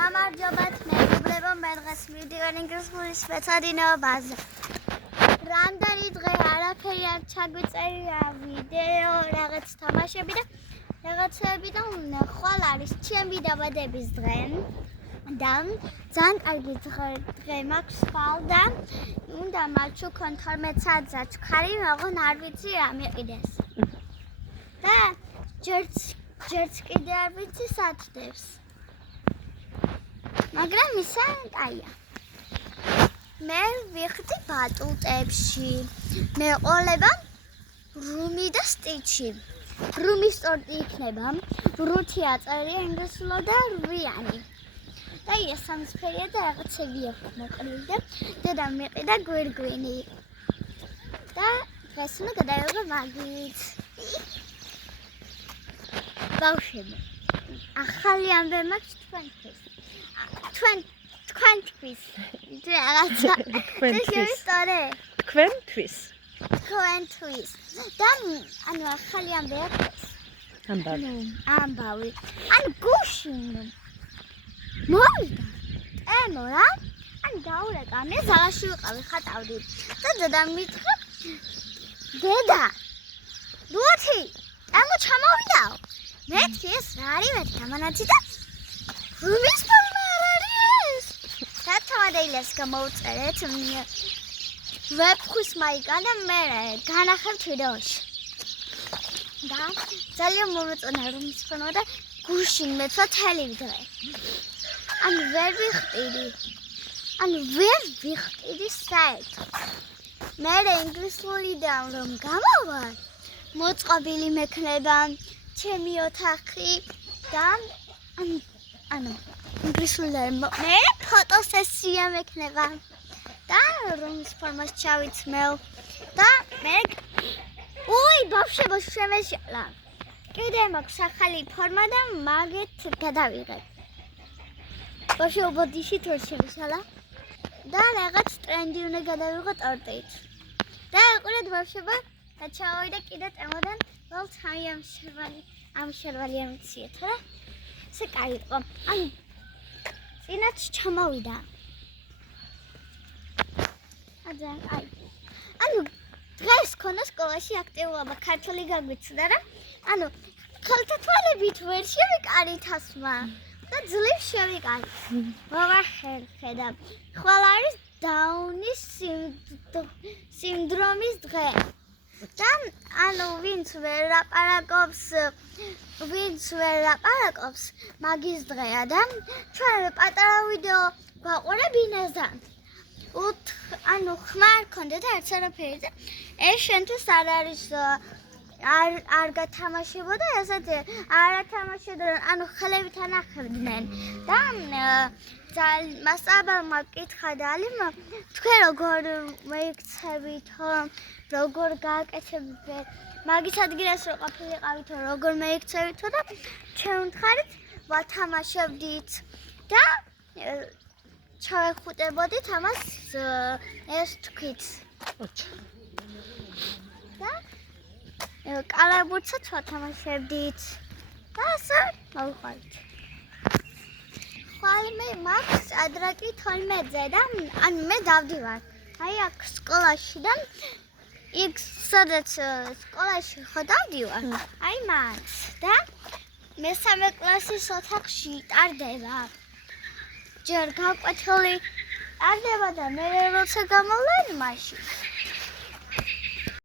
გამარჯობათ მეგობრებო, მე დღეს მივდივარ ინგლისურის მეცადინეობაზე. რამდენი დღე არაფერი არ ჩაგვიწერია ვიდეო, რაღაც თამაშები და რაღაცები და ხვალ არის ჩემი დაბადების დღე. და ძალიან კარგი დღე მაქვს ხვალ და უნდა მაჩუქონ 12 საათზე ჩქარი, მაგრამ არ ვიცი რა მიყიდეს. და ჯერც კიდე არ ვიცი საჩდებს. მაგრამ ისე კაია. მე ვიხდი ბატუტებში. მე ყოლება რუმი და სტიჩი. რუმის ტორტი იქნება. რუთი აწერია ინგლისურად და რვიანი. და ეს სამსფერია და რაღაცები აქვს მოყრილი და დედამ მიყიდა გვირგვინი. და დღეს უნდა გადავიღო მაგით. ბავშვები. ახალი ამბე მაქვს თქვენთვის. თქვენთვის. რაღაცა. თქვენთვის. და ანუ ახალი ამბე აქვს. ამბავი. ანუ გუშინ. მოვიდა. ემო რა? ანუ დაურეკა. მე ზალაში ვიყავი ხატავდი. და დედამ მითხრა. დედა. რუთი? ემო ჩამოვიდაო. მეთქი ეს რა არის მეთქი ამანაცი და რუმის ფორმა არ არის. თამადეილეს გამოვწერეთ ვებხვის მაიკან და მე განახებთ ვიდეოში. და ძალიან მომეწონა რუმის ფორმა და გუშინ მეცვა თელი დღე. ანუ ვერ ვიხტიდი საერთოდ. მე ინგლისურიდან რომ გამოვარ, მოწყობილი მექნება ჩემი ოთახი და ანუ ინგლისურიდან მე ფოტოსესია მექნება და რუმის ფორმას ჩავიცმევ და მე ბავშვებო შემეშალა. კიდე მაქვს ახალი ფორმა და მაგით გადავიღებ. ბავშვებო ბოდიშით ვერ შემეშალა და რაღაც ტრენდი უნდა გადავიღო ტორტით. და ყურეთ ბავშვებო, და ჩავიდა კიდე ტემოდან ვალთ ამ შერვალი ამციეთ რა. ესე კაი იყო. ანუ წინაც ჩამოვიდა. ძალიან კაი. ანუ დღეს ქონა სკოლაში აქტიულობა ქართული გაგვიცდა რა. ანუ ხოლთა თვალებით ვერ შევიკარით ასმა და ძლივ შევიკარით. მოვახედა. ხვალ არის დაუნის სინდრომის დღე. და ანუ ვინც ვერ ლაპარაკობს მაგის დღეა და ჩვენ პატარა ვიდეო გვაყურებინეს და ანუ ხმარ გქონდეთ არც არაფერი და ეს შენთვის არ არის არ გათამაშებოდა ესეთი არ ათამაშებდნენ ანუ ხელებთან ახებდნენ და მასაბალმა კითხა და ალიმ თქვენ როგორ მეიქცევითო როგორ გააკეთებდეთ მაგის ადგილას რო ყოფილიყავითო როგორ მეიქცევითო და ჩვენ ვთხარით ვათამაშებდით და ჩავეხუტებოდით ამას ეს თქვით. და კალაბურცაც ვათამაშებდით და ასე მოვიყავით. ხვალ მე მაქვს ადრაკი 12-ზე და ანუ მე დავდივარ. აი აქ სკოლაში და იქ სადაც სკოლაში ხო დავდივარ. აი მათ და მესამე კლასის ოთახში ტარდება. ჯერ გაკვეთილი ტარდება და მე როცა გამოვლენ მაშინ